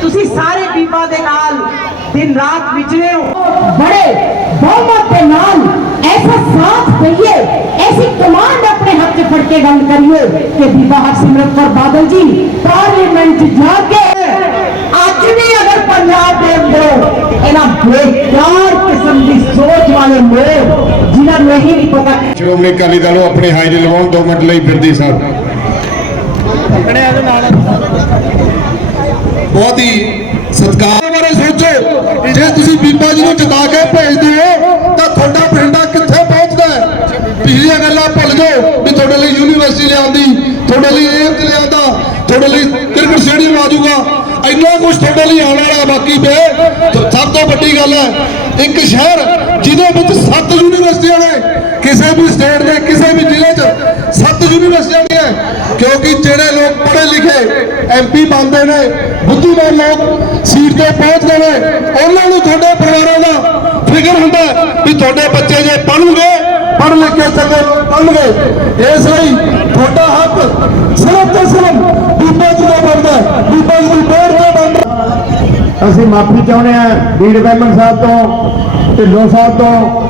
ਤੁਸੀਂ ਸਾਰੇ ਬੀਬਾ ਦੇ ਨਾਲ ਦਿਨ ਰਾਤ ਵਿਚਰੇ ਹੋ। ਬੜੇ ਬਹੁਮਤ ਦੇ ਨਾਲ ਐਸਾ ਸਾਥ ਦਈਏ ਐਸੀ ਕਮਾਂਡ ਆਪਣੇ ਹੱਥ 'ਚ ਫੜ ਕੇ ਗੱਲ ਕਰੀਏ ਕਿ ਬੀਬਾ ਹਰਸਿਮਰਤ ਕੌਰ ਬਾਦਲ ਜੀ ਪਾਰਲੀਮੈਂਟ ਜਾ ਕੇ ਅੱਜ ਵੀ ਅਗਰ ਪੰਜਾਬ ਦੇ ਅੰਦਰ ਇਹਨਾਂ ਬੇਕਾਰ ਕਿਸਮ ਦੀ ਸੋਚ ਵਾਲੇ ਲੋਕ ਜਿਨ੍ਹਾਂ ਨੂੰ ਇਹ ਨਹੀਂ ਪਤਾ ਸ਼੍ਰੋਮਣੀ ਅਕਾਲੀ ਦਲ ਉਹ ਆਪਣੇ ਹਾਜ਼ਰੀ ਲਵਾਉਣ 2 ਮਿੰਟ ਲਈ ਫਿਰਦੀ ਸਾਹਿਬ ਬਹੁਤ ਹੀ ਸਤਿਕਾਰ ਬਾਰੇ ਸੋਚੋ। ਜੇ ਤੁਸੀਂ ਬੀਬਾ ਜੀ ਨੂੰ ਜਿਤਾ ਕੇ ਭੇਜਦੇ ਹੋ, ਤਾਂ ਤੁਹਾਡਾ ਪਿੰਡਾ ਕਿੱਥੇ ਪਹੁੰਚਦਾ ਹੈ? ਪਿਛਲੀਆਂ ਗੱਲਾਂ ਭੁੱਲ ਜਾਓ ਵੀ ਤੁਹਾਡੇ ਲਈ ਯੂਨੀਵਰਸਿਟੀ ਲਿਆਂਦੀ, ਤੁਹਾਡੇ ਲਈ ਏਅਰ ਲਿਆਂਦਾ, ਤੁਹਾਡੇ ਲਈ ਕ੍ਰਿਕਟ ਸਟੇਡੀਅਮ ਆ ਜਾਊਗਾ ਇੰਨਾ ਕੁਝ ਤੁਹਾਡੇ ਲਈ ਆਉਣ ਵਾਲਾ ਬਾਕੀ ਪਏ ਸਭ ਤੋਂ ਵੱਡੀ ਗੱਲ ਹੈ, ਇੱਕ ਸ਼ਹਿਰ ਜਿਹਦੇ ਵਿੱਚ ਸੱਤ ਯੂਨੀਵਰਸਿਟੀਆਂ ਨੇ, ਕਿਸੇ ਵੀ ਸਟੇਟ ਦੇ, ਕਿਸੇ ਵੀ ਜ਼ਿਲ੍ਹੇ 'ਚ ਸੱਤ ਯੂਨੀਵਰਸਿਟੀਆਂ ਨੇ ਕਿਉਂਕਿ ਜਿਹੜੇ ਲੋਕ ਪੜ੍ਹੇ ਲਿਖੇ ਐਮਪੀ ਬਣਦੇ ਨੇ, ਬੁੱਧੀਮਾਨ ਲੋਕ ਸੀਟ ਤੇ ਪਹੁੰਚਦੇ ਨੇ, ਉਹਨਾਂ ਨੂੰ ਤੁਹਾਡੇ ਪਰਿਵਾਰਾਂ ਦਾ ਫਿਕਰ ਹੁੰਦਾ ਵੀ ਤੁਹਾਡੇ ਬੱਚੇ ਜੇ ਪੜ੍ਹਨਗੇ, ਪੜ੍ਹ ਲਿਖ ਕੇ ਚੰਗੇ ਪੜ੍ਹਨਗੇ। ਇਸ ਲਈ ਤੁਹਾਡਾ ਹੱਕ ਸਿਰਫ ਤੇ ਸਿਰਫ ਬੀਬਾ ਜੀ ਦਾ ਬਣਦਾ ਬੀਬਾ ਜੀ ਦੀ ਬੋਰ ਦਾ ਬਣਦਾ ਅਸੀਂ ਮਾਫੀ ਚਾਹੁੰਦੇ ਹਾਂ ਬੀੜ ਬੈਮਨ ਸਾਹਿਬ ਤੋਂ ਢਿੱਲੋਂ ਸਾਹਿਬ ਤੋਂ।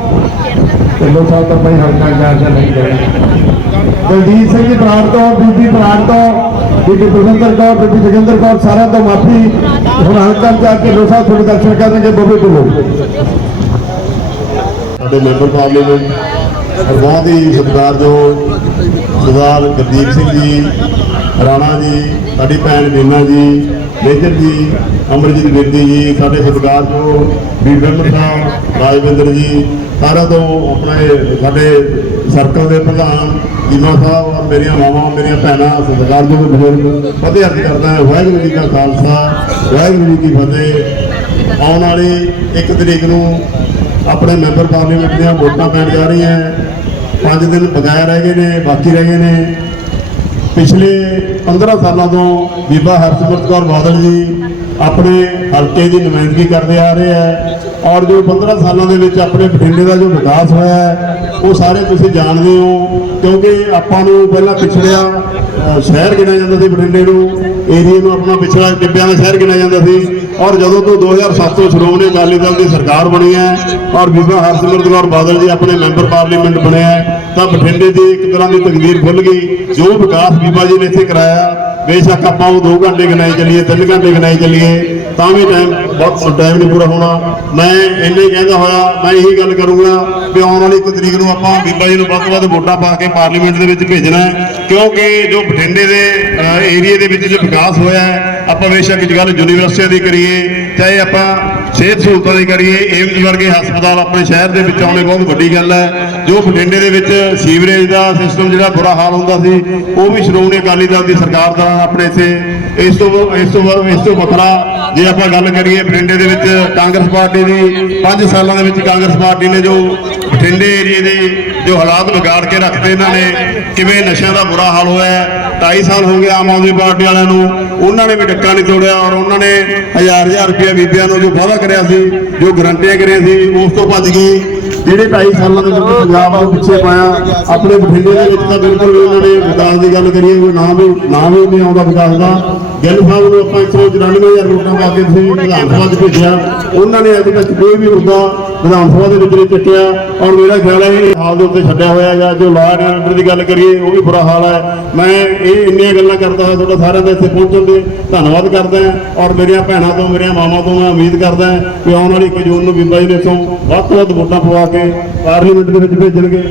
ਢਿੱਲੋਂ ਸਾਹਿਬ ਤੋਂ ਭਾਈ ਹਲਕਾ ਚਾਰਜ ਨਹੀਂ ਦੇਣਾ ਦਲਜੀਤ ਸਿੰਘ ਜੀ ਬਰਾੜ ਤੋਂ, ਬੀਬੀ ਬਰਾੜ ਤੋਂ, ਬੀਬੀ ਗੁਰਵਿੰਦਰ ਕੌਰ, ਬੀਬੀ ਜਗਿੰਦਰ ਕੌਰ, ਸਾਰਿਆਂ ਤੋਂ ਮਾਫੀ ਹੁਣ ਹਲਕਾ ਜਾ ਕੇ ਢਿੱਲੋਂ ਸਾਹਿਬ ਦਰਸ਼ਨ ਕਰਨਗੇ ਬੋਬੀ ਢਿੱਲੋਂ ਸਾਡੇ ਮੈਂਬਰ ਪਾਰਲੀਮੈਂਟ ਬਹੁਤ ਹੀ ਸਤਿਕਾਰਯੋਗ ਸਰਦਾਰ ਗੁਰਦੀਪ ਸਿੰਘ ਜੀ, ਰਾਣਾ ਜੀ, ਸਾਡੀ ਭੈਣ ਬੀਨਾ ਜੀ, ਮੇਜਰ ਜੀ ਅਮਰਜੀਤ ਬਿਰਦੀ ਜੀ, ਸਾਡੇ ਸਤਿਕਾਰਯੋਗ ਬੀਬਨ ਸਾਹਿਬ ਰਾਜਵਿੰਦਰ ਜੀ, ਸਾਰਿਆਂ ਤੋਂ ਆਪਣੇ ਸਾਡੇ ਸਰਕਲ ਦੇ ਪ੍ਰਧਾਨ ਜੀਮਾ ਸਾਹਿਬ ਔਰ ਮੇਰੀਆਂ ਮਾਵਾਂ, ਮੇਰੀਆਂ ਭੈਣਾਂ ਸਤਿਕਾਰਯੋਗ ਬਜ਼ੁਰਗ ਫਤਿਹ ਅਰਜ਼ ਕਰਦਾ ਹਾਂ। ਵਾਹਿਗੁਰੂ ਜੀ ਕਾ ਖਾਲਸਾ, ਵਾਹਿਗੁਰੂ ਜੀ ਕੀ ਫਤਿਹ। ਆਉਣ ਵਾਲੀ ਇੱਕ ਤਰੀਕ ਨੂੰ ਆਪਣੇ ਮੈਂਬਰ ਪਾਰਲੀਮੈਂਟ ਦੀਆਂ ਵੋਟਾਂ ਪੈਣ ਜਾ ਰਹੀਆਂ ਪੰਜ ਦਿਨ ਬਕਾਇਆ ਰਹਿ ਗਏ ਨੇ, ਬਾਕੀ ਰਹਿ ਗਏ ਨੇ। ਪਿਛਲੇ 15 ਸਾਲਾਂ ਤੋਂ ਬੀਬਾ ਹਰਸਿਮਰਤ ਕੌਰ ਬਾਦਲ ਜੀ ਆਪਣੇ ਹਲਕੇ ਦੀ ਨੁਮਾਇੰਦਗੀ ਕਰਦੇ ਆ ਰਹੇ ਹੈ ਔਰ ਜੋ 15 ਸਾਲਾਂ ਦੇ ਵਿੱਚ ਆਪਣੇ ਬਠਿੰਡੇ ਦਾ ਜੋ ਵਿਕਾਸ ਹੋਇਆ ਹੈ ਉਹ ਸਾਰੇ ਤੁਸੀਂ ਜਾਣਦੇ ਹੋ, ਕਿਉਂਕਿ ਆਪਾਂ ਨੂੰ ਪਹਿਲਾਂ ਪਿਛੜਿਆ ਸ਼ਹਿਰ ਗਿਣਿਆ ਜਾਂਦਾ ਸੀ ਬਠਿੰਡੇ ਨੂੰ, ਏਰੀਏ ਨੂੰ ਆਪਣਾ ਪਿਛੜਾ ਟਿੱਬਿਆਂ ਦਾ ਸ਼ਹਿਰ ਗਿਣਿਆ ਜਾਂਦਾ ਸੀ। ਔਰ ਜਦੋਂ ਤੋਂ 2007 ਤੋਂ ਸ਼੍ਰੋਮਣੀ ਅਕਾਲੀ ਦਲ ਦੀ ਸਰਕਾਰ ਬਣੀ ਹੈ, ਔਰ ਬੀਬਾ ਹਰਸਿਮਰਤ ਕੌਰ ਬਾਦਲ ਜੀ ਆਪਣੇ ਮੈਂਬਰ ਪਾਰਲੀਮੈਂਟ ਬਣੇ ਹੈ, ਤਾਂ ਬਠਿੰਡੇ ਦੀ ਇੱਕ ਤਰ੍ਹਾਂ ਦੀ ਤਕਦੀਰ ਖੁੱਲ ਗਈ। ਜੋ ਵਿਕਾਸ ਬੀਬਾ ਜੀ ਨੇ ਇੱਥੇ ਕਰਾਇਆ, ਬੇਸ਼ੱਕ ਆਪਾਂ ਉਹ 2 ਘੰਟੇ ਗਿਣਾਈ ਚੱਲੀਏ 3 ਘੰਟੇ ਗਿਣਾਈ ਚੱਲੀਏ। ਤਾਂ ਵੀ ਟਾਈਮ ਬਹੁਤ ਟਾਈਮ ਨਹੀਂ ਪੂਰਾ ਹੋਣਾ। ਮੈਂ ਇੰਨੇ ਕਹਿੰਦਾ ਹੋਇਆ, ਮੈਂ ਇਹੀ ਗੱਲ ਕਰੂੰਗਾ ਵੀ ਆਉਣ ਵਾਲੀ ਇੱਕ ਤਰੀਕ ਨੂੰ ਆਪਾਂ ਬੀਬਾ ਜੀ ਨੂੰ ਵੱਧ ਤੋਂ ਵੱਧ ਵੋਟਾਂ ਪਾ ਕੇ ਪਾਰਲੀਮੈਂਟ ਦੇ ਵਿੱਚ ਭੇਜਣਾ ਕਿਉਂਕਿ ਜੋ ਬਠਿੰਡੇ ਦੇ ਏਰੀਏ ਦੇ ਵਿੱਚ ਜੋ ਵਿਕਾਸ ਹੋਇਆ ਹੈ, ਆਪਾਂ ਬੇਸ਼ੱਕ ਅੱਜ ਗੱਲ ਯੂਨੀਵਰਸਿਟੀਆਂ ਦੀ ਕਰੀਏ, ਚਾਹੇ ਆਪਾਂ ਸਿਹਤ ਸਹੂਲਤਾਂ ਦੀ ਕਰੀਏ, ਏਮਜ਼ ਵਰਗੇ ਹਸਪਤਾਲ ਆਪਣੇ ਸ਼ਹਿਰ ਦੇ ਵਿੱਚ ਆਉਣੇ ਬਹੁਤ ਵੱਡੀ ਗੱਲ ਹੈ। ਜੋ ਬਠਿੰਡੇ ਦੇ ਵਿੱਚ ਸੀਵਰੇਜ ਦਾ ਸਿਸਟਮ ਜਿਹੜਾ ਬੁਰਾ ਹਾਲ ਹੁੰਦਾ ਸੀ, ਉਹ ਵੀ ਸ਼੍ਰੋਮਣੀ ਅਕਾਲੀ ਦਲ ਦੀ ਸਰਕਾਰ ਦਾ ਆਪਣੇ ਇੱਥੇ ਇਸ ਤੋਂ ਇਸ ਤੋਂ ਇਸ ਤੋਂ ਵੱਖਰਾ ਜੇ ਆਪਾਂ ਗੱਲ ਕਰੀਏ ਬਠਿੰਡੇ ਦੇ ਵਿੱਚ ਕਾਂਗਰਸ ਪਾਰਟੀ ਦੀ 5 ਸਾਲਾਂ ਦੇ ਵਿੱਚ ਕਾਂਗਰਸ ਪਾਰਟੀ ਨੇ ਜੋ ਬਠਿੰਡੇ ਏਰੀਏ ਦੇ ਜੋ ਹਾਲਾਤ ਵਿਗਾੜ ਕੇ ਰੱਖਦੇ ਇਹਨਾਂ ਨੇ, ਕਿਵੇਂ ਨਸ਼ਿਆਂ ਦਾ ਬੁਰਾ ਹਾਲ ਹੋਇਆ ਹੈ 2.5 ਸਾਲ ਹੋ ਗਏ ਆਮ ਆਦਮੀ ਪਾਰਟੀ ਵਾਲਿਆਂ ਨੂੰ, ਉਹਨਾਂ ਨੇ ਵੀ ਡੱਕਾ ਨਹੀਂ ਤੋੜਿਆ ਔਰ ਉਹਨਾਂ ਨੇ ਹਜ਼ਾਰ ਹਜ਼ਾਰ ਰੁਪਏ ਬੀਬੀਆਂ ਨੂੰ ਜੋ ਵਾਅਦਾ ਕਰਿਆ ਸੀ, ਜੋ ਗਰੰਟੀਆਂ ਕਰੀਆਂ ਸੀ, ਉਸ ਤੋਂ ਭੱਜ ਗਈ। ਜਿਹੜੇ 2.5 ਸਾਲਾਂ ਦੇ ਵਿੱਚ ਪੰਜਾਬ ਨੂੰ ਪਿੱਛੇ ਪਾਇਆ ਆਪਣੇ ਬਠਿੰਡੇ ਦੇ ਵਿੱਚ ਤਾਂ ਬਿਲਕੁਲ ਵੀ ਉਹਨਾਂ ਨੇ ਵਿਕਾਸ ਦੀ ਗੱਲ ਕਰੀਏ ਕੋਈ ਨਾਮ ਵੀ ਨਾਮ ਹੀ ਨਹੀਂ ਆਉਂਦਾ ਵਿਕਾਸ ਦਾ। ਗਿੱਲ ਸਾਹਿਬ ਨੂੰ ਆਪਾਂ 194000 ਵੋਟਾਂ ਪਾ ਕੇ ਤੁਸੀਂ ਵਿਧਾਨ ਸਭਾ 'ਚ ਭੇਜਿਆ। ਉਹਨਾਂ ਨੇ ਅੱਜ ਤੱਕ ਕੋਈ ਵੀ ਮੁੱਦਾ ਵਿਧਾਨ ਸਭਾ ਦੇ ਵਿੱਚ ਨਹੀਂ ਚੱਕਿਆ। ਔਰ ਮੇਰਾ ਖਿਆਲ ਹੈ, ਇਹ ਹਾਲ ਦੇ ਉੱਤੇ ਛੱਡਿਆ ਹੋਇਆ ਹੈਗਾ ਜੋ ਲਾਅ ਐਂਡ ਆਰਡਰ ਦੀ ਗੱਲ ਕਰੀਏ, ਉਹ ਵੀ ਬੁਰਾ ਹਾਲ ਹੈ। ਮੈਂ ਇਹ ਇੰਨੀਆਂ ਗੱਲਾਂ ਕਰਦਾ ਹਾਂ, ਤੁਹਾਡਾ ਸਾਰਿਆਂ ਦਾ ਇੱਥੇ ਪਹੁੰਚਣ ਦੇ ਧੰਨਵਾਦ ਕਰਦਾ ਔਰ ਮੇਰੀਆਂ ਭੈਣਾਂ ਤੋਂ, ਮੇਰੀਆਂ ਮਾਵਾਂ ਤੋਂ ਮੈਂ ਉਮੀਦ ਕਰਦਾ ਹਾਂ ਕਿ ਆਉਣ ਵਾਲੀ 1 ਜੂਨ ਨੂੰ ਬੀਬਾ ਜੀ ਨੇ ਤੋਂ ਵੱਧ ਤੋਂ ਵੱਧ ਵੋਟਾਂ ਪਵਾ ਕੇ ਪਾਰਲੀਮੈਂਟ ਦੇ ਵਿੱਚ ਭੇਜਣਗੇ।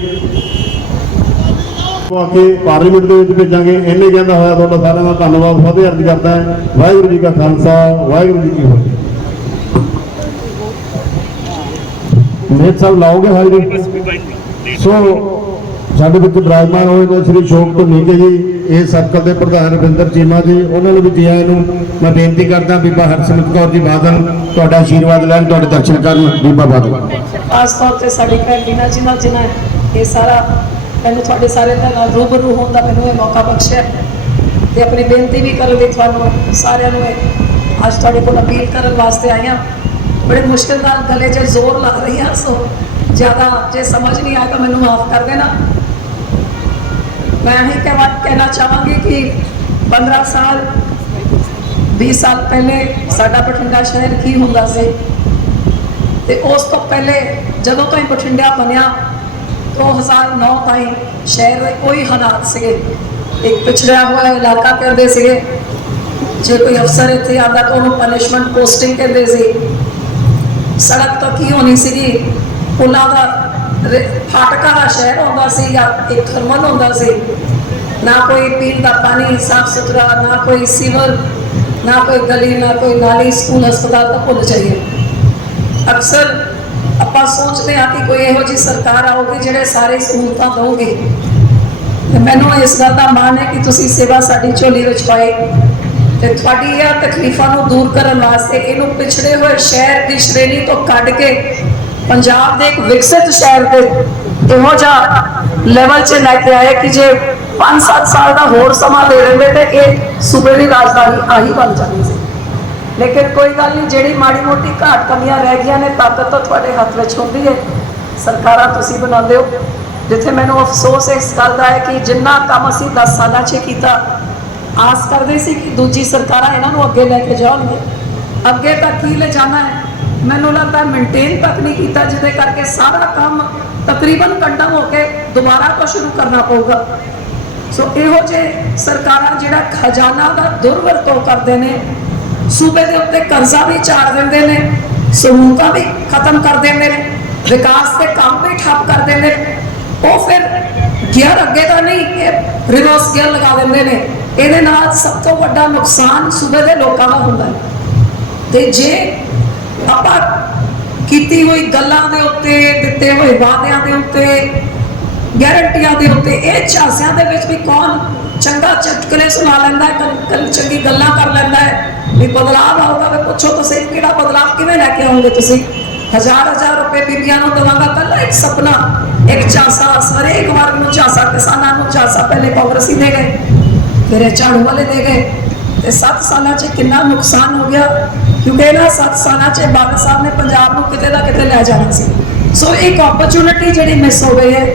ਪਵਾ ਕੇ ਪਾਰਲੀਮੈਂਟ ਦੇ ਵਿੱਚ ਭੇਜਾਂਗੇ। ਇੰਨੇ ਕਹਿੰਦਾ ਹੋਇਆ ਤੁਹਾਡਾ ਸਾਰਿਆਂ ਦਾ ਧੰਨਵਾਦ ਫਤਿਹ ਅਰਜ਼ ਕਰਦਾ ਵਾਹਿਗੁਰੂ ਜੀ ਕਾ ਖਾਲਸਾ, ਵਾਹਿਗੁਰੂ ਜੀ ਕੀ ਫਤਿਹ। ਮੇਤ ਸਾਹਿਬ, ਲਾਓਗੇ ਹਾਜ਼ਰੀ ਸੋ, ਸਾਡੇ ਵਿੱਚ ਬਿਰਾਜਮਾਨ ਹੋਏ ਨੇ ਸ੍ਰੀ ਸ਼ੋਕ ਢੁੰਨੀਕੇ ਜੀ, ਇਹ ਸਰਕਲ ਦੇ ਪ੍ਰਧਾਨ ਰਵਿੰਦਰ ਚੀਮਾ ਜੀ। ਉਹਨਾਂ ਨੂੰ ਵੀ ਜੀ ਆਇਆਂ ਨੂੰ ਮੈਂ ਬੇਨਤੀ ਕਰਦਾ, ਬੀਬਾ ਹਰਸਿਮਰਤ ਕੌਰ ਜੀ ਬਾਦਲ, ਤੁਹਾਡਾ ਆਸ਼ੀਰਵਾਦ ਲੈਣ, ਤੁਹਾਡੇ ਦਰਸ਼ਨ ਕਰਨ। ਬੀਬਾ ਬਾਦਲ। ਖਾਸ ਤੌਰ ਤੇ ਸਾਡੀ ਭੈਣ ਬੀਨਾ ਜਿਨ੍ਹਾਂ ਜਿਨ੍ਹਾਂ ਇਹ ਸਾਰਾ ਮੈਨੂੰ ਤੁਹਾਡੇ ਸਾਰਿਆਂ ਦੇ ਨਾਲ ਰੂਬਰੂ ਹੋਣ ਦਾ ਮੈਨੂੰ ਇਹ ਮੌਕਾ ਬਖਸ਼ਿਆ ਤੇ ਆਪਣੀ ਬੇਨਤੀ ਵੀ ਕਰਨ ਲਈ ਤੁਹਾਨੂੰ ਸਾਰਿਆਂ ਨੂੰ ਇਹ ਅੱਜ ਤੁਹਾਡੇ ਕੋਲ ਅਪੀਲ ਕਰਨ ਵਾਸਤੇ ਆਈ ਹਾਂ। ਬੜੇ ਮੁਸ਼ਕਿਲ ਨਾਲ ਗਲੇ 'ਚ ਜ਼ੋਰ ਲਾ ਰਹੀ ਹਾਂ, ਸੋ ਜ਼ਿਆਦਾ ਜੇ ਸਮਝ ਨਹੀਂ ਆਇਆ ਤਾਂ ਮੈਨੂੰ ਮਾਫ ਕਰ ਦੇਣਾ। ਮੈਂ ਇਹ ਕਹਿਣਾ ਕਹਿਣਾ ਚਾਹਾਂਗੀ ਕਿ 15 ਸਾਲ 20 ਸਾਲ ਪਹਿਲੇ ਸਾਡਾ ਬਠਿੰਡਾ ਸ਼ਹਿਰ ਕੀ ਹੁੰਦਾ ਸੀ? ਤੇ ਉਸ ਤੋਂ ਪਹਿਲੇ ਜਦੋਂ ਤੋਂ ਹੀ ਬਠਿੰਡਾ ਬਣਿਆ 2009 ਤਾਈਂ ਸ਼ਹਿਰ ਦੇ ਕੋਈ ਹਾਲਾਤ ਸੀਗੇ। ਇੱਕ ਪਿਛੜਿਆ ਹੋਇਆ ਇਲਾਕਾ ਕਰਦੇ ਸੀਗੇ। ਜੇ ਕੋਈ ਅਫਸਰ ਇੱਥੇ ਆਉਂਦਾ ਤਾਂ ਉਹਨੂੰ ਪਨਿਸ਼ਮੈਂਟ ਪੋਸਟਿੰਗ ਕਹਿੰਦੇ ਸੀ। ਸੜਕ ਤਾਂ ਕੀ ਹੋਣੀ ਸੀਗੀ? ਉਹਨਾਂ ਦਾ ਰੇ- ਦਾ ਸ਼ਹਿਰ ਹੁੰਦਾ ਸੀ ਜਾਂ ਇੱਕ ਥਰਮਲ ਹੁੰਦਾ ਸੀ। ਨਾ ਕੋਈ ਪੀਣ ਦਾ ਪਾਣੀ, ਸਾਫ਼ ਸੁਥਰਾ, ਨਾ ਕੋਈ ਸੀਵਰ, ਨਾ ਕੋਈ ਗਲੀ, ਨਾ ਕੋਈ ਨਾਲੀ, ਸਕੂਲ, ਹਸਪਤਾਲ ਤਾਂ ਭੁੱਲ ਜਾਈਏ। ਅਕਸਰ ਆਪਾਂ ਸੋਚਦੇ ਹਾਂ ਕਿ ਕੋਈ ਇਹੋ ਜਿਹੀ ਸਰਕਾਰ ਆਊਗੀ ਜਿਹੜੇ ਸਾਰੇ ਸਹੂਲਤਾਂ ਦਊਗੀ। ਤੇ ਮੈਨੂੰ ਇਸ ਗੱਲ ਦਾ ਮਾਣ ਹੈ ਕਿ ਤੁਸੀਂ ਸੇਵਾ ਸਾਡੀ ਝੋਲੀ ਵਿੱਚ ਪਾਈ। ਤੇ ਤੁਹਾਡੀ ਇਹ ਤਕਲੀਫਾਂ ਨੂੰ ਦੂਰ ਕਰਨ ਵਾਸਤੇ ਇਹਨੂੰ ਪਿਛੜੇ ਹੋਏ ਸ਼ਹਿਰ ਦੀ ਸ਼੍ਰੇਣੀ ਤੋਂ ਕੱਢ ਕੇ ਪੰਜਾਬ ਦੇ ਇੱਕ ਵਿਕਸਿਤ ਸ਼ਹਿਰ ਦੇ ਇਹੋ ਜਿਹਾ ਲੈਵਲ 'ਚ ਲੈ ਕੇ ਆਏ ਕਿ ਜੇ 5-7 ਸਾਲ ਦਾ ਹੋਰ ਸਮਾਂ ਦੇ ਦਿੰਦੇ ਤੇ ਇਹ ਸੂਬੇ ਦੀ ਰਾਜਧਾਨੀ ਆਹੀ ਬਣ ਜਾਂਦੀ ਸੀ। ਲੇਕਿਨ ਕੋਈ ਗੱਲ ਨਹੀਂ, ਜਿਹੜੀ ਮਾੜੀ ਮੋਟੀ ਘਾਟ ਕਮੀਆਂ ਰਹਿ ਗਈਆਂ ਨੇ, ਤਾਕਤ ਤਾਂ ਤੁਹਾਡੇ ਹੱਥ ਵਿੱਚ ਹੁੰਦੀ ਹੈ ਸਰਕਾਰਾਂ ਤੁਸੀਂ ਬਣਾਉਂਦੇ ਹੋ। ਜਿੱਥੇ ਮੈਨੂੰ ਅਫਸੋਸ ਇਸ ਗੱਲ ਦਾ ਹੈ ਕਿ ਜਿੰਨਾ ਕੰਮ ਅਸੀਂ 10 ਸਾਲਾਂ 'ਚ ਕੀਤਾ, ਆਸ ਕਰਦੇ ਸੀ ਕਿ ਦੂਜੀ ਸਰਕਾਰਾਂ ਇਹਨਾਂ ਨੂੰ ਅੱਗੇ ਲੈ ਕੇ ਜਾਣਗੇ। ਅੱਗੇ ਤੱਕ ਕੀ ਲੈ ਜਾਣਾ ਹੈ? ਮੈਨੂੰ ਲੱਗਦਾ ਮੇਨਟੇਨ ਤੱਕ ਨਹੀਂ ਕੀਤਾ, ਜਿਹਦੇ ਕਰਕੇ ਸਾਰਾ ਕੰਮ ਤਕਰੀਬਨ ਕੰਡਮ ਹੋ ਕੇ ਦੁਬਾਰਾ ਤੋਂ ਸ਼ੁਰੂ ਕਰਨਾ ਪਊਗਾ। ਸੋ ਇਹੋ ਜਿਹੇ ਸਰਕਾਰਾਂ ਜਿਹੜਾ ਖਜ਼ਾਨਾ ਦਾ ਦੁਰਵਰਤੋਂ ਕਰਦੇ ਨੇ ਸੂਬੇ ਦੇ ਉੱਤੇ ਕਰਜ਼ਾ ਵੀ ਚਾੜ ਦਿੰਦੇ ਨੇ, ਸਹੂਲਤਾਂ ਵੀ ਖਤਮ ਕਰ ਦਿੰਦੇ ਨੇ, ਵਿਕਾਸ ਦੇ ਕੰਮ ਵੀ ਠੱਪ ਕਰ ਦਿੰਦੇ ਨੇ। ਉਹ ਫਿਰ ਗੇਅਰ ਅੱਗੇ ਤਾਂ ਨਹੀਂ, ਇਹ ਰਿਵਰਸ ਗੇਅਰ ਲਗਾ ਦਿੰਦੇ ਨੇ। ਇਹਦੇ ਨਾਲ ਸਭ ਤੋਂ ਵੱਡਾ ਨੁਕਸਾਨ ਸੂਬੇ ਦੇ ਲੋਕਾਂ ਦਾ ਹੁੰਦਾ ਹੈ। ਤੇ ਜੇ ਆਪਾਂ ਕੀਤੀ ਹੋਈ ਗੱਲਾਂ ਦੇ ਉੱਤੇ, ਦਿੱਤੇ ਹੋਏ ਵਾਅਦਿਆਂ ਦੇ ਉੱਤੇ ਗਾਰੰਟੀਆਂ ਦੇ ਉੱਤੇ, ਇਹ ਝਾਂਸਿਆਂ ਦੇ ਵਿੱਚ ਵੀ ਕੌਣ ਚੰਗਾ ਚਟਕਲੇ ਸੁਣਾ ਲੈਂਦਾ ਹੈ ਚੰਗੀ ਗੱਲਾਂ ਕਰ ਲੈਂਦਾ ਹੈ। ਵੀ ਬਦਲਾਅ ਆਊਗਾ ਵੀ, ਪੁੱਛੋ ਤੁਸੀਂ, ਕਿਹੜਾ ਬਦਲਾਅ ਕਿਵੇਂ ਲੈ ਕੇ ਆਉਂਗੇ ਤੁਸੀਂ? ਹਜ਼ਾਰ ਹਜ਼ਾਰ ਰੁਪਏ ਬੀਬੀਆਂ ਨੂੰ ਦਵਾਂਗਾ ਕੱਲਾ ਇੱਕ ਸੁਪਨਾ, ਇੱਕ ਝਾਂਸਾ ਸਾਰੇ ਇੱਕ ਵਾਰ ਨੂੰ ਝਾਂਸਾ, ਕਿਸਾਨਾਂ ਨੂੰ ਝਾਂਸਾ, ਪਹਿਲੇ ਕਾਂਗਰਸੀ ਦੇ ਗਏ, ਫਿਰ ਇਹ ਝਾੜੂ ਵਾਲੇ ਦੇ ਗਏ। ਤੇ 7 ਸਾਲਾਂ 'ਚ ਕਿੰਨਾ ਨੁਕਸਾਨ ਹੋ ਗਿਆ? ਕਿਉਂਕਿ ਇਹਨਾਂ 7 ਸਾਲਾਂ 'ਚ ਬਾਦਲ ਸਾਹਿਬ ਨੇ ਪੰਜਾਬ ਨੂੰ ਕਿਤੇ ਦਾ ਕਿਤੇ ਲੈ ਜਾਣਾ ਸੀ। ਸੋ ਇੱਕ ਓਪਰਚੁਨਿਟੀ ਜਿਹੜੀ ਮਿਸ ਹੋ ਗਈ ਹੈ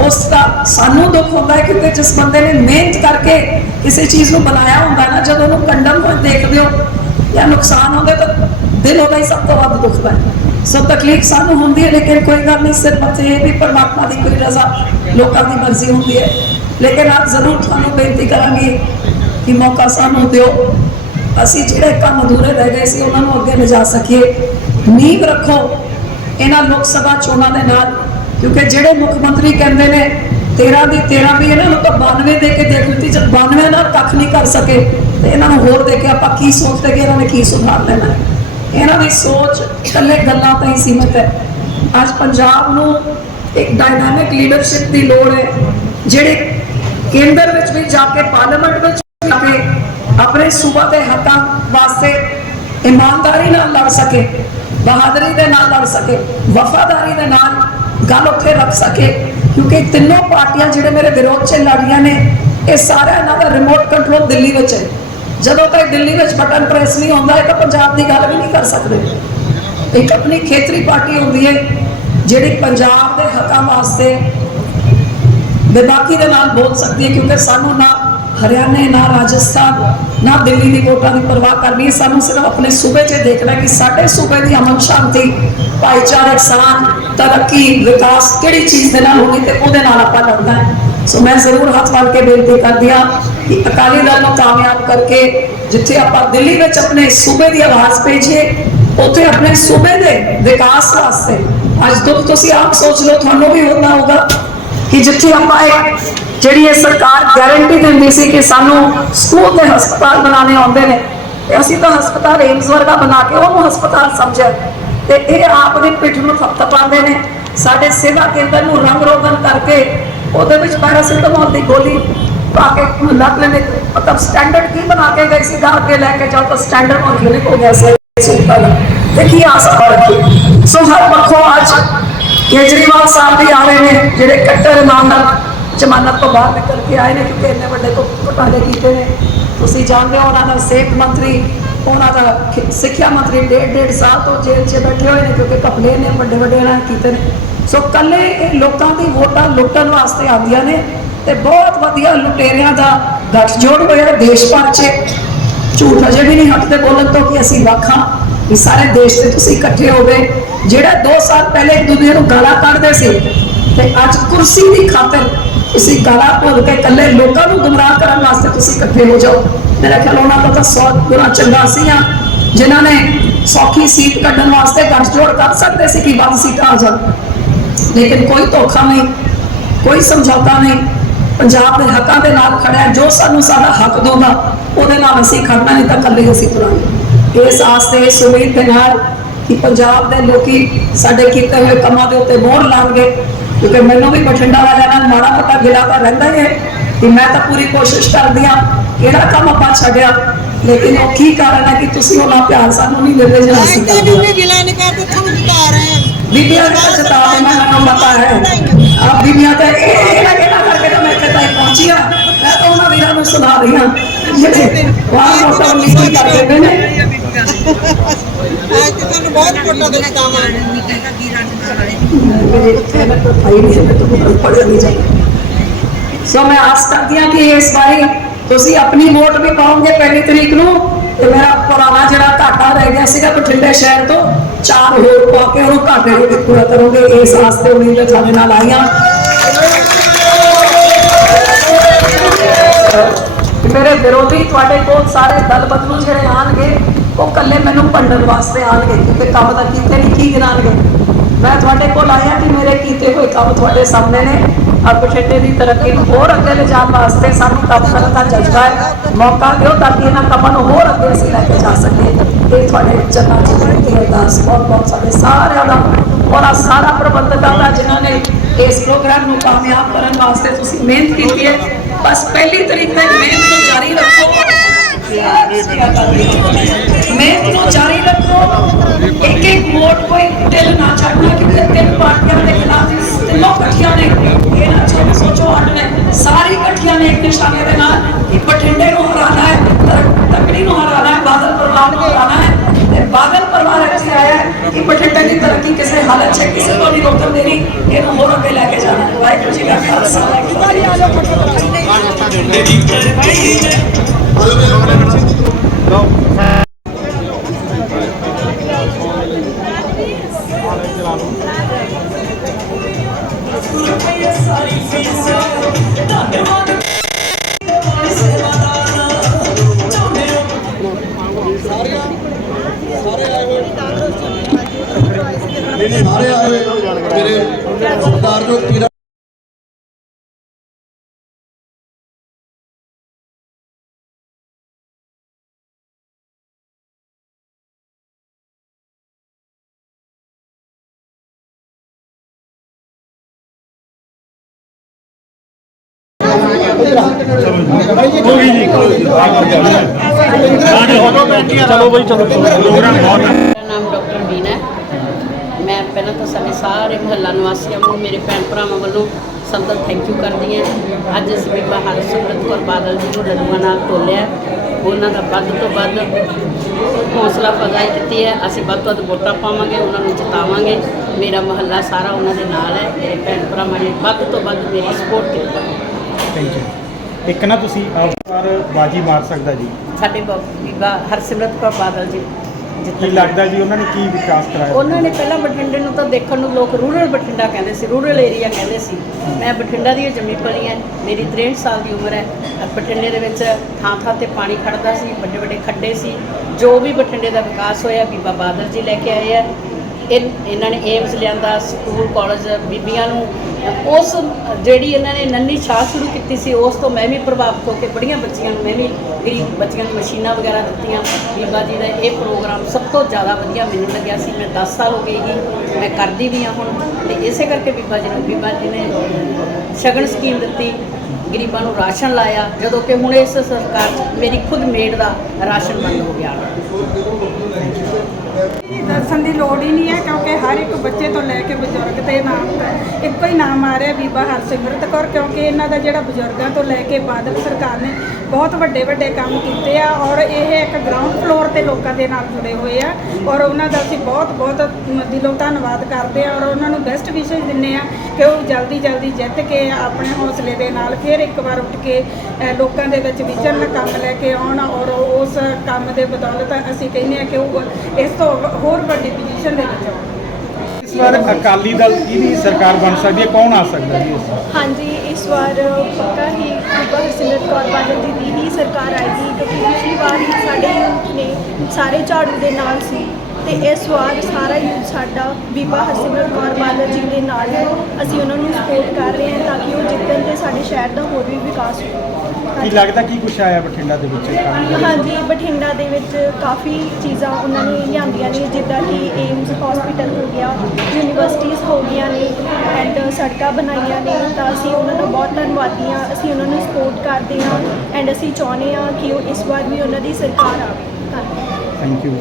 ਉਸ ਦਾ ਸਾਨੂੰ ਦੁੱਖ ਹੁੰਦਾ ਹੈ ਕਿਉਂਕਿ ਜਿਸ ਬੰਦੇ ਨੇ ਮਿਹਨਤ ਕਰਕੇ ਕਿਸੇ ਚੀਜ਼ ਨੂੰ ਬਣਾਇਆ ਹੁੰਦਾ ਨਾ, ਜਦੋਂ ਉਹਨੂੰ ਕੰਡਮ ਹੋਏ ਦੇਖਦੇ ਹੋ, ਜਾਂ ਨੁਕਸਾਨ ਹੁੰਦੇ ਤਾਂ ਦਿਲ ਉਹਦਾ ਹੀ ਸਭ ਤੋਂ ਵੱਧ ਦੁਖਦਾ ਹੈ। ਸੋ ਤਕਲੀਫ ਸਾਨੂੰ ਹੁੰਦੀ ਹੈ, ਲੇਕਿਨ ਕੋਈ ਗੱਲ ਨਹੀਂ, ਸਿਰਫ ਮੱਥੇ ਇਹ ਵੀ ਪਰਮਾਤਮਾ ਦੀ ਕੋਈ ਰਜ਼ਾ ਲੋਕਾਂ ਦੀ ਮਰਜ਼ੀ ਹੁੰਦੀ ਹੈ। ਲੇਕਿਨ ਆਪ ਜ਼ਰੂਰ ਤੁਹਾਨੂੰ ਬੇਨਤੀ ਕਰਾਂਗੇ ਕਿ ਮੌਕਾ ਸਾਨੂੰ ਦਿਓ। ਅਸੀਂ ਜਿਹੜੇ ਕੰਮ ਅਧੂਰੇ ਰਹਿ ਗਏ ਸੀ, ਉਹਨਾਂ ਨੂੰ ਅੱਗੇ ਲਿਜਾ ਸਕੀਏ। ਨੀਂਵ ਰੱਖੋ। ਇਹਨਾਂ ਲੋਕ ਸਭਾ ਚੋਣਾਂ ਦੇ ਨਾਲ ਕਿਉਂਕਿ ਜਿਹੜੇ ਮੁੱਖ ਮੰਤਰੀ ਕਹਿੰਦੇ ਨੇ 13 ਦੀ 13 ਵੀ ਇਹਨਾਂ ਨੂੰ ਤਾਂ 92 ਦੇ ਕੇ ਦੇਖ ਲਿੱਤੀ ਜਦ 92 ਨਾਲ ਕੱਖ ਨਹੀਂ ਕਰ ਸਕੇ, ਤੇ ਇਹਨਾਂ ਨੂੰ ਹੋਰ ਦੇ ਕੇ ਆਪਾਂ ਕੀ ਸੋਚਦੇ ਕਿ ਇਹਨਾਂ ਨੇ ਕੀ ਸੁਧਾਰ ਲੈਣਾ ਹੈ। ਇਹਨਾਂ ਦੀ ਸੋਚ ਇਕੱਲੇ ਗੱਲਾਂ ਤਾਂ ਹੀ ਸੀਮਿਤ ਹੈ। ਅੱਜ ਪੰਜਾਬ ਨੂੰ ਇੱਕ ਡਾਇਨਾਮਿਕ ਲੀਡਰਸ਼ਿਪ ਦੀ ਲੋੜ ਹੈ, ਜਿਹੜੇ ਕੇਂਦਰ ਵਿੱਚ ਵੀ ਜਾ ਕੇ ਪਾਰਲੀਮੈਂਟ ਵਿੱਚ ਜਾ ਕੇ ਆਪਣੇ ਸੂਬਾ ਦੇ ਹੱਕਾਂ ਵਾਸਤੇ ਇਮਾਨਦਾਰੀ ਨਾਲ ਲੜ ਸਕੇ, ਬਹਾਦਰੀ ਦੇ ਨਾਲ ਲੜ ਸਕੇ, ਵਫਾਦਾਰੀ ਦੇ ਨਾਲ ਗੱਲ ਉੱਥੇ ਰੱਖ ਸਕੇ, ਕਿਉਂਕਿ ਤਿੰਨੋਂ ਪਾਰਟੀਆਂ ਜਿਹੜੇ ਮੇਰੇ ਵਿਰੋਧ 'ਚ ਲੜੀਆਂ ਨੇ, ਇਹ ਸਾਰਾ ਇਹਨਾਂ ਦਾ ਰਿਮੋਟ ਕੰਟਰੋਲ ਦਿੱਲੀ ਵਿੱਚ ਹੈ। ਜਦੋਂ ਤੱਕ ਦਿੱਲੀ ਵਿੱਚ ਬਟਨ ਪ੍ਰੈਸ ਨਹੀਂ ਹੁੰਦਾ ਇਹ ਤਾਂ ਪੰਜਾਬ ਦੀ ਗੱਲ ਵੀ ਨਹੀਂ ਕਰ ਸਕਦੇ। ਇੱਕ ਆਪਣੀ ਖੇਤਰੀ ਪਾਰਟੀ ਹੁੰਦੀ ਹੈ, ਜਿਹੜੀ ਪੰਜਾਬ ਦੇ ਹੱਕਾਂ ਵਾਸਤੇ ਬੇਬਾਕੀ ਦੇ ਨਾਲ ਬੋਲ ਸਕਦੀ ਹੈ, ਕਿਉਂਕਿ ਸਾਨੂੰ ਨਾ ਹਰਿਆਣੇ, ਨਾ ਰਾਜਸਥਾਨ, ਨਾ ਦਿੱਲੀ ਦੀ ਵੋਟਾਂ ਦੀ ਪਰਵਾਹ ਕਰਨੀ ਹੈ। ਸਾਨੂੰ ਸਿਰਫ ਆਪਣੇ ਸੂਬੇ 'ਚ ਦੇਖਣਾ ਕਿ ਸਾਡੇ ਸੂਬੇ ਦੀ ਅਮਨ ਸ਼ਾਂਤੀ, ਭਾਈਚਾਰਕ ਸਾਂਝ ਤਰੱਕੀ ਵਿਕਾਸ ਕਿਹੜੀ ਚੀਜ਼ ਦੇ ਨਾਲ ਹੋਣੀ ਤੇ ਉਹਦੇ ਨਾਲ ਆਪਾਂ ਲੜਨਾ ਹੈ। ਸੋ ਮੈਂ ਜ਼ਰੂਰ ਹੱਥ ਫੜ ਕੇ ਬੇਨਤੀ ਕਰਦੀ ਹਾਂ ਕਿ ਅਕਾਲੀ ਦਲ ਨੂੰ ਕਾਮਯਾਬ ਕਰਕੇ ਜਿੱਥੇ ਆਪਾਂ ਦਿੱਲੀ ਵਿੱਚ ਆਪਣੇ ਸੂਬੇ ਦੀ ਆਵਾਜ਼ ਭੇਜੀਏ, ਉੱਥੇ ਆਪਣੇ ਸੂਬੇ ਦੇ ਵਿਕਾਸ ਵਾਸਤੇ। ਅੱਜ ਤੋਂ ਤੁਸੀਂ ਆਪ ਸੋਚ ਲਓ, ਤੁਹਾਨੂੰ ਵੀ ਹੁੰਦਾ ਹੋਗਾ ਕਿ ਜਿੱਥੇ ਆਪਾਂ ਇੱਕ ਜਿਹੜੀ ਇਹ ਸਰਕਾਰ ਗਾਰੰਟੀ ਦਿੰਦੀ ਸੀ ਕਿ ਸਾਨੂੰ ਸਕੂਲ ਤੇ ਹਸਪਤਾਲ ਬਣਾਉਣੇ ਆਉਂਦੇ ਨੇ, ਤੇ ਅਸੀਂ ਤਾਂ ਹਸਪਤਾਲ ਏਮਸ ਵਰਗਾ ਬਣਾ ਕੇ ਉਹਨੂੰ ਹਸਪਤਾਲ ਸਮਝਿਆ। ਤੇ ਇਹ ਆਪ ਦੀ ਪਿੱਠ ਨੂੰ ਥਪਥਪਾਉਂਦੇ ਨੇ। ਸਾਡੇ ਸੇਵਾ ਕੇਂਦਰ ਨੂੰ ਰੰਗ ਰੋਗਨ ਕਰਕੇ ਉਹਦੇ ਵਿੱਚ ਪੈਰਾਸੀਟਾਮੋਲ ਦੀ ਗੋਲੀ ਪਾ ਕੇ ਮੁਹੱਲਾ ਕਲੀਨਿਕ ਮਤਲਬ ਸਟੈਂਡਰਡ ਕੀ ਬਣਾ ਕੇ ਗਈ ਸੀ? ਗਾ ਅੱਗੇ ਲੈ ਕੇ ਜਾਓ ਤਾਂ ਸਟੈਂਡਰਡ ਔਰ ਕਲੀਨਿਕ ਹੋ ਗਿਆ ਸੀ। ਸੁਣਤਾ ਤੇ ਕੀ ਆਸ ਰੱਖੀ ਸੋ ਹਰ ਪੱਖੋਂ ਅੱਜ ਕੇਜਰੀਵਾਲ ਸਾਹਿਬ ਵੀ ਆ ਰਹੇ ਨੇ, ਜਿਹੜੇ ਕੱਟਰ ਇਮਾਨਦਾਰ ਜ਼ਮਾਨਤ ਤੋਂ ਬਾਹਰ ਨਿਕਲ ਕੇ ਆਏ ਨੇ, ਕਿਉਂਕਿ ਇੰਨੇ ਵੱਡੇ ਕੋ ਘੁਟਾਲੇ ਕੀਤੇ ਨੇ। ਤੁਸੀਂ ਜਾਣਦੇ ਹੋ ਉਹਨਾਂ ਦਾ ਸਿਹਤ ਮੰਤਰੀ ਉਹਨਾਂ ਦਾ ਸਿੱਖਿਆ ਮੰਤਰੀ ਡੇਢ ਡੇਢ ਸਾਲ ਤੋਂ ਜੇਲ੍ਹ 'ਚ ਬੈਠੇ ਹੋਏ ਨੇ ਕਿਉਂਕਿ ਕਪਲੇ ਨੇ ਵੱਡੇ ਵੱਡੇ ਇਹਨਾਂ ਕੀਤੇ ਨੇ। ਸੋ ਕੱਲੇ ਇਹ ਲੋਕਾਂ ਦੀ ਵੋਟਾਂ ਲੁੱਟਣ ਵਾਸਤੇ ਆਉਂਦੀਆਂ ਨੇ ਤੇ ਬਹੁਤ ਵਧੀਆ ਲੁਟੇਰਿਆਂ ਦਾ ਗੱਠਜੋੜ ਹੋਇਆ ਦੇਸ਼ ਭਰ 'ਚ। ਝੂਠ ਅਜੇ ਵੀ ਨਹੀਂ ਹਟਦੇ ਬੋਲਣ ਤੋਂ ਕਿ ਅਸੀਂ ਵੱਖ ਹਾਂ ਵੀ ਸਾਰੇ ਦੇਸ਼ ਤੇ ਤੁਸੀਂ ਇਕੱਠੇ ਹੋਵੇ ਗਏ। ਜਿਹੜਾ 2 ਸਾਲ ਪਹਿਲੇ ਇੱਕ ਦੂਜੇ ਨੂੰ ਗਾਲਾਂ ਕੱਢਦੇ ਸੀ ਤੇ ਅੱਜ ਕੁਰਸੀ ਦੀ ਖਾਤਰ ਤੁਸੀਂ ਗਾਲਾਂ ਭੁੱਲ ਕੇ ਇਕੱਲੇ ਲੋਕਾਂ ਨੂੰ ਗੁੰਮਰਾਹ ਕਰਨ ਵਾਸਤੇ ਤੁਸੀਂ ਇਕੱਠੇ ਹੋ ਜਾਓ। ਮੇਰਾ ਖਿਆਲ ਉਹਨਾਂ ਦਾ ਤਾਂ ਸੌ ਗੁਣਾ ਚੰਗਾ ਸੀ ਆ ਜਿਨ੍ਹਾਂ ਨੇ ਸੌਖੀ ਸੀਟ ਕੱਢਣ ਵਾਸਤੇ ਗੱਠਜੋੜ ਕਰ ਸਕਦੇ ਸੀ ਕਿ ਬੰਦ ਸੀਟਾਂ ਆ ਜਾਣ। ਲੇਕਿਨ ਕੋਈ ਧੋਖਾ ਨਹੀਂ, ਕੋਈ ਸਮਝੌਤਾ ਨਹੀਂ। ਪੰਜਾਬ ਦੇ ਹੱਕਾਂ ਦੇ ਨਾਲ ਖੜਿਆ ਜੋ ਸਾਨੂੰ ਸਾਡਾ ਹੱਕ ਦੋਗਾ ਉਹਦੇ ਨਾਲ ਅਸੀਂ ਖੜਨਾ ਨਹੀਂ ਤਾਂ ਇਕੱਲੇ ਅਸੀਂ ਤੁਰਾਂਗੇ। ਇਸ ਆਸ ਤੇ, ਇਸ ਉਮੀਦ ਦੇ ਨਾਲ ਕਿ ਪੰਜਾਬ ਦੇ ਲੋਕੀ ਸਾਡੇ ਕੀਤੇ ਹੋਏ ਕੰਮਾਂ ਦੇ ਉੱਤੇ ਮੋਹਰ ਲਾਉਣਗੇ ਕਿਉਂਕਿ ਮੈਨੂੰ ਵੀ ਬਠਿੰਡਾ ਵਾਲਿਆਂ ਨਾਲ ਮਾੜਾ ਪਤਾ ਗਿਲਾ ਤਾਂ ਰਹਿੰਦਾ ਹੀ ਹੈ ਕਿ ਮੈਂ ਤਾਂ ਪੂਰੀ ਕੋਸ਼ਿਸ਼ ਕਰਦੀ ਆ ਕਿਹੜਾ ਕੰਮ ਆਪਾਂ ਛੱਡਿਆ? ਲੇਕਿਨ ਉਹ ਕੀ ਕਾਰਨ ਹੈ ਕਿ ਤੁਸੀਂ ਉਹਨਾਂ ਪਿਆਰ ਸਾਨੂੰ ਨਹੀਂ ਦਿੰਦੇ ਜਿਹੜਾ ਅਸੀਂ ਤੇ ਕਰਦੇ। ਵੀ ਗਿਲਾ ਨਹੀਂ ਕਰਦੇ ਤੁਹਾਨੂੰ ਜਿਤਾ ਰਹੇ ਹਾਂ ਬੀਬੀਆਂ ਦਾ ਚਤਾ ਦੇਣਾ ਮੈਨੂੰ ਪਤਾ ਹੈ। ਆ ਬੀਬੀਆਂ ਤੇ ਇਹ ਕਿਹੜਾ ਕਿਹੜਾ ਕਰਕੇ ਤਾਂ ਮੈਂ ਇੱਥੇ ਤੱਕ ਪਹੁੰਚੀ ਆ ਮੈਂ ਤਾਂ ਉਹਨਾਂ ਵੀਰਾਂ ਨੂੰ ਸੁਣਾ ਰਹੀ ਹਾਂ। ਜਿਹੜੇ ਵਾਹ ਮੋਟਾ ਲਿਖੀ ਕਰਦੇ ਪਏ ਨੇ। ਅੱਜ ਤੇ ਤੁਹਾਨੂੰ ਬਹੁਤ ਫੋਟੋ ਦੇ ਜਿਤਾਵਾਂਗੇ ਮੇਰੇ ਇੱਥੇ ਮੈਂ ਤਾਂ ਭਾਈ ਨਹੀਂ ਮੈਂ ਤਾਂ ਪੜਿਆ ਨਹੀਂ ਜਾਂਦਾ। ਸੋ ਮੈਂ ਆਸ ਕਰਦੀ ਹਾਂ ਕਿ ਇਸ ਵਾਰੀ ਤੁਸੀਂ ਆਪਣੀ ਵੋਟ ਵੀ ਪਾਓਗੇ ਪਹਿਲੀ ਤਰੀਕ ਨੂੰ? ਤੇ ਮੇਰਾ ਪੁਰਾਣਾ ਜਿਹੜਾ ਘਾਟਾ ਰਹਿ ਗਿਆ ਸੀਗਾ ਬਠਿੰਡੇ ਸ਼ਹਿਰ ਤੋਂ, ਚਾਰ ਹੋਰ ਪਾ ਕੇ ਉਹਨੂੰ ਘਾਟੇ ਨੂੰ ਪੂਰਾ ਕਰੋਗੇ, ਇਸ ਆਸ ਉਮੀਦ ਹੈ ਨਾਲ ਆਈਆਂ। ਮੇਰੇ ਵਿਰੋਧੀ ਤੁਹਾਡੇ ਕੋਲ ਸਾਰੇ ਦਲ ਬਦਲੂ ਜਿਹੜੇ ਆਣਗੇ ਉਹ ਕੱਲੇ ਮੈਨੂੰ ਭੰਡਣ ਵਾਸਤੇ ਆਣਗੇ ਕਿਉਂਕਿ ਕੰਮ ਤਾਂ ਕੀਤੇ ਨਹੀਂ, ਕੀ ਗਿਣਾਣਗੇ ਮੈਂ ਤੁਹਾਡੇ ਕੋਲ ਆਇਆ ਕਿ ਮੇਰੇ ਕੀਤੇ ਹੋਏ ਕੰਮ ਤੁਹਾਡੇ ਸਾਹਮਣੇ ਨੇ। ਔਰ ਬਠਿੰਡੇ ਦੀ ਤਰੱਕੀ ਨੂੰ ਹੋਰ ਅੱਗੇ ਲਿਜਾਣ ਵਾਸਤੇ ਸਾਨੂੰ ਕੰਮ ਕਰਨ ਦਾ ਜਜ਼ਬਾ ਹੈ। ਮੌਕਾ ਦਿਓ ਤਾਂ ਕਿ ਇਹਨਾਂ ਕੰਮਾਂ ਨੂੰ ਹੋਰ ਅੱਗੇ ਅਸੀਂ ਲੈ ਕੇ ਜਾ ਸਕੀਏ। ਇਹ ਤੁਹਾਡੇ ਚਰਨਾਂ 'ਚ ਬੇਨਤੀ ਅਰਦਾਸ ਬਹੁਤ ਬਹੁਤ ਸਾਡੇ ਸਾਰਿਆਂ ਦਾ ਔਰ ਆਹ ਸਾਰਾ ਪ੍ਰਬੰਧਕਾਂ ਦਾ ਜਿਨ੍ਹਾਂ ਨੇ ਇਸ ਪ੍ਰੋਗਰਾਮ ਨੂੰ ਕਾਮਯਾਬ ਕਰਨ ਵਾਸਤੇ ਤੁਸੀਂ ਮਿਹਨਤ ਕੀਤੀ ਹੈ। ਬਸ ਪਹਿਲੀ ਤਰੀਕ ਤੱਕ ਮਿਹਨਤ ਨੂੰ ਜਾਰੀ ਰੱਖੋ। ਮਿਹਨਤ ਨੂੰ ਜਾਰੀ ਰੱਖੋ ਇੱਕ ਇੱਕ ਵੋਟ ਕੋਈ ਦਿਲ ਨਾ ਛੱਡਣਾ ਕਿਉਂਕਿ ਤਿੰਨ ਪਾਰਟੀਆਂ ਦੇ ਖਿਲਾਫ ਇਸ ਤਿੰਨੋਂ ਇਕੱਠੀਆਂ ਨੇ ਇਹ ਨਾ ਛੋੜ ਸੋਚੋ ਅੱਡ ਨੇ ਸਾਰੀ ਇਕੱਠੀਆਂ ਨੇ ਇੱਕ ਨਿਸ਼ਾਨੇ ਦੇ ਨਾਲ ਕਿ ਬਠਿੰਡੇ ਨੂੰ ਹਰਾਣਾ ਹੈ ਤਕ- ਤਕੜੀ ਨੂੰ ਹਰਾਣਾ ਹੈ ਬਾਦਲ ਪਰਿਵਾਰ ਨੂੰ ਹਰਾਣਾ ਹੈ ਤੇ ਬਾਦਲ ਪਰਿਵਾਰ ਇੱਥੇ ਆਇਆ ਹੈ ਕਿ ਬਠਿੰਡੇ ਦੀ ਤਰੱਕੀ ਕਿਸੇ ਹਾਲਤ 'ਚ ਕਿਸੇ ਤੋਂ ਨਹੀਂ ਰੋਕਣ ਦੇਣੀ ਇਹਨੂੰ ਹੋਰ ਅੱਗੇ ਲੈ ਕੇ ਜਾਣਾ ਹੈ ਵਾਹਿਗੁਰੂ ਜੀ ਕਾ ਖਾਲਸਾ ਵਾਹਿਗੁਰੂ ਜੀ ਕੀ ਫਤਿਹ ਸਾਰੇ ਆਏ ਮੇਰੇ ਸਰਦਾਰ ਜੋ ਪੀਰਾ ਮੇਰਾ ਨਾਮ ਡਾਕਟਰ ਬੀਨਾ ਮੈਂ ਪਹਿਲਾਂ ਤਾਂ ਸਾਡੇ ਸਾਰੇ ਮੁਹੱਲਾ ਨਿਵਾਸੀਆਂ ਨੂੰ, ਮੇਰੇ ਭੈਣ ਭਰਾਵਾਂ ਵੱਲੋਂ ਸਭ ਦਾ ਥੈਂਕ ਯੂ ਕਰਦੀ ਹਾਂ। ਅੱਜ ਅਸੀਂ ਬੀਬਾ ਹਰਸਿਮਰਤ ਕੌਰ ਬਾਦਲ ਜੀ ਨੂੰ ਰਜੂਆ ਨਾਲ ਤੋਲਿਆ ਉਹਨਾਂ ਦਾ ਵੱਧ ਤੋਂ ਵੱਧ ਹੌਸਲਾ ਅਫਜ਼ਾਈ ਕੀਤੀ ਹੈ। ਅਸੀਂ ਵੱਧ ਤੋਂ ਵੱਧ ਵੋਟਾਂ ਪਾਵਾਂਗੇ, ਉਹਨਾਂ ਨੂੰ ਜਿਤਾਵਾਂਗੇ। ਮੇਰਾ ਮੁਹੱਲਾ ਸਾਰਾ ਉਹਨਾਂ ਦੇ ਨਾਲ ਹੈ। ਮੇਰੇ ਭੈਣ ਭਰਾਵਾਂ ਨੇ ਵੱਧ ਤੋਂ ਵੱਧ ਮੇਰੀ ਸਪੋਰਟ ਕੀਤੀ ਥੈਂਕ ਯੂ ਇੱਕ ਨਾ ਤੁਸੀਂ ਪਰ ਬਾਜੀ ਮਾਰ ਸਕਦਾ ਜੀ। ਸਾਡੇ ਬ- ਬੀਬਾ ਹਰਸਿਮਰਤ ਕੌਰ ਬਾਦਲ ਜੀ ਕੀ। ਲੱਗਦਾ ਜੀ ਉਹਨਾਂ ਨੇ ਕੀ ਵਿਕਾਸ ਕਰਾਇਆ? ਉਹਨਾਂ ਨੇ ਪਹਿਲਾਂ ਬਠਿੰਡੇ ਨੂੰ ਤਾਂ ਦੇਖਣ ਨੂੰ ਲੋਕ ਰੂਰਲ ਬਠਿੰਡਾ ਕਹਿੰਦੇ ਸੀ ਰੂਰਲ ਏਰੀਆ ਕਹਿੰਦੇ ਸੀ। ਮੈਂ ਬਠਿੰਡਾ ਦੀ ਜੰਮੀ ਪਲੀ ਹਾਂ ਮੇਰੀ 63 ਸਾਲ ਦੀ ਉਮਰ ਹੈ। ਅਹ ਬਠਿੰਡੇ ਦੇ ਵਿੱਚ ਥਾਂ ਥਾਂ ਤੇ ਪਾਣੀ ਖੜਦਾ ਸੀ ਵੱਡੇ ਵੱਡੇ ਖੱਡੇ ਸੀ। ਜੋ ਵੀ ਬਠਿੰਡੇ ਦਾ ਵਿਕਾਸ ਹੋਇਆ ਬੀਬਾ ਬਾਦਲ ਜੀ ਲੈ ਕੇ ਆਏ ਆ। ਇਹ ਇਹਨਾਂ ਨੇ ਏਮਸ ਲਿਆਂਦਾ ਸਕੂਲ ਕਾਲਜ ਬੀਬੀਆਂ ਨੂੰ। ਉਸ ਜਿਹੜੀ ਇਹਨਾਂ ਨੇ ਨੰਨੀ ਛਾਹ ਸ਼ੁਰੂ ਕੀਤੀ ਸੀ, ਉਸ ਤੋਂ ਮੈਂ ਵੀ ਪ੍ਰਭਾਵਿਤ ਹੋ ਕੇ ਬੜੀਆਂ ਬੱਚੀਆਂ ਨੂੰ, ਮੈਂ ਵੀ ਗਰੀਬ ਬੱਚੀਆਂ ਨੂੰ ਮਸ਼ੀਨਾਂ ਵਗੈਰਾ ਦਿੱਤੀਆਂ। ਬੀਬਾ ਜੀ ਦਾ ਇਹ ਪ੍ਰੋਗਰਾਮ ਸਭ ਤੋਂ ਜ਼ਿਆਦਾ ਵਧੀਆ ਮੈਨੂੰ ਲੱਗਿਆ ਸੀ। ਮੈਂ 10 ਸਾਲ ਹੋ ਗਏ ਜੀ, ਮੈਂ ਕਰਦੀ ਵੀ ਹਾਂ ਹੁਣ। ਤੇ ਇਸੇ ਕਰਕੇ ਬੀਬਾ ਜੀ ਨੂੰ, ਬੀਬਾ ਜੀ ਨੇ ਸ਼ਗਨ ਸਕੀਮ ਦਿੱਤੀ। ਗਰੀਬਾਂ ਨੂੰ ਰਾਸ਼ਨ ਲਾਇਆ, ਜਦੋਂ ਕਿ ਹੁਣ ਇਸ ਸਰਕਾਰ 'ਚ ਮੇਰੀ ਖੁਦ ਮੇਡ ਦਾ ਰਾਸ਼ਨ ਬੰਦ ਹੋ ਗਿਆ। ਜੀ, ਦੱਸਣ ਦੀ ਲੋੜ ਹੀ ਨਹੀਂ ਹੈ ਕਿਉਂਕਿ ਹਰ ਇੱਕ ਬੱਚੇ ਤੋਂ ਲੈ ਕੇ ਬਜ਼ੁਰਗ ਤੇ ਨਾਮ ਤਾਂ ਇੱਕੋ ਹੀ ਨਾਮ ਆ ਰਿਹਾ ਬੀਬਾ ਹਰਸਿਮਰਤ ਕੌਰ ਕਿਉਂਕਿ ਇਹਨਾਂ ਦਾ ਜਿਹੜਾ ਬਜ਼ੁਰਗਾਂ ਤੋਂ ਲੈ ਕੇ ਬਾਦਲ ਸਰਕਾਰ ਨੇ ਬਹੁਤ ਵੱਡੇ ਵੱਡੇ ਕੰਮ ਕੀਤੇ ਆ ਔਰ ਇਹ ਇੱਕ ਗਰਾਊਂਡ ਫਲੋਰ ਤੇ ਲੋਕਾਂ ਦੇ ਨਾਲ ਜੁੜੇ ਹੋਏ ਆ ਔਰ ਉਹਨਾਂ ਦਾ ਅਸੀਂ ਬਹੁਤ ਬਹੁਤ ਦਿਲੋਂ ਧੰਨਵਾਦ ਕਰਦੇ ਆ ਔਰ ਉਹਨਾਂ ਨੂੰ ਬੈਸਟ ਵਿਸ਼ੇਸ਼ ਦਿੰਨੇ ਆ ਕਿ ਉਹ ਜਲਦੀ ਜਲਦੀ ਜਿੱਤ ਕੇ ਆਪਣੇ ਹੌਸਲੇ ਦੇ ਨਾਲ ਫਿਰ ਇੱਕ ਵਾਰ ਉੱਠ ਕੇ ਲੋਕਾਂ ਦੇ ਵਿੱਚ ਵਿਚਰਨ ਕੰਮ ਲੈ ਕੇ ਆਉਣ ਔਰ ਉਸ ਕੰਮ ਦੇ ਬਦੌਲਤ ਅਸੀਂ ਕਹਿੰਦੇ ਆ ਕਿ ਉਹ ਇਸ ਤੋਂ ਹੋਰ ਵੱਡੀ ਪੋਜੀਸ਼ਨ ਦੇ ਵਿੱਚ ਆਉਣ। ਇਸ ਵਾਰ ਅਕਾਲੀ ਦਲ ਕਿਹਦੀ ਸਰਕਾਰ ਬਣ ਸਕਦੀ ਹੈ? ਕੌਣ ਆ ਸਕਦਾ ਜੀ ਇਸ ਵਾਰ? ਹਾਂਜੀ ਇਸ ਵਾਰ ਪੱਕਾ ਹੀ ਬੀਬਾ ਹਰਸਿਮਰਤ ਕੌਰ ਬਾਦਲ ਜੀ ਦੀ ਹੀ ਸਰਕਾਰ ਆਏਗੀ ਕਿਉਂਕਿ ਪਿਛਲੀ ਵਾਰ ਹੀ ਸਾਡੇ ਯੂਥ ਨੇ ਸਾਰੇ ਝਾੜੂ ਦੇ ਨਾਲ ਸੀ। ਤੇ ਇਸ ਵਾਰ ਸਾਰਾ ਯੂਥ ਸਾਡਾ ਬੀਬਾ ਹਰਸਿਮਰਤ ਕੌਰ ਬਾਦਲ ਜੀ ਦੇ ਨਾਲ ਹੈ। ਅਸੀਂ ਉਹਨਾਂ ਨੂੰ ਸਪੋਰਟ ਕਰ ਰਹੇ ਹਾਂ ਤਾਂ ਕਿ ਉਹ ਜਿੱਤਣ ਤੇ ਸਾਡੇ ਸ਼ਹਿਰ ਦਾ ਹੋਰ ਵੀ ਵਿਕਾਸ ਕੀ ਹੋਵੇ ਲੱਗਦਾ ਕੀ ਕੁਛ ਆਇਆ ਬਠਿੰਡਾ ਦੇ ਵਿੱਚ? ਹਾਂਜੀ ਬਠਿੰਡਾ ਦੇ ਵਿੱਚ ਕਾਫੀ ਚੀਜ਼ਾਂ ਉਹਨਾਂ ਨੇ ਲਿਆਂਦੀਆਂ ਨੇ ਜਿੱਦਾਂ ਕਿ ਏਮਸ ਹਸਪੀਟਲ ਹੋ ਗਿਆ ਯੂਨੀਵਰਸਿਟੀਜ਼ ਹੋ ਗਈਆਂ ਨੇ ਐਂਡ ਸੜਕਾਂ ਬਣਾਈਆਂ ਨੇ। ਤਾਂ ਅਸੀਂ ਉਹਨਾਂ ਦਾ ਬਹੁਤ ਧੰਨਵਾਦੀ ਹਾਂ। ਅਸੀਂ ਉਹਨਾਂ ਨੂੰ ਸਪੋਰਟ ਕਰਦੇ ਹਾਂ ਐਂਡ ਅਸੀਂ ਚਾਹੁੰਦੇ ਹਾਂ ਕਿ ਉਹ ਇਸ ਵਾਰ ਵੀ ਉਹਨਾਂ ਦੀ ਸਰਕਾਰ ਆਵੇ। ਧੰਨਵਾਦ। Thank you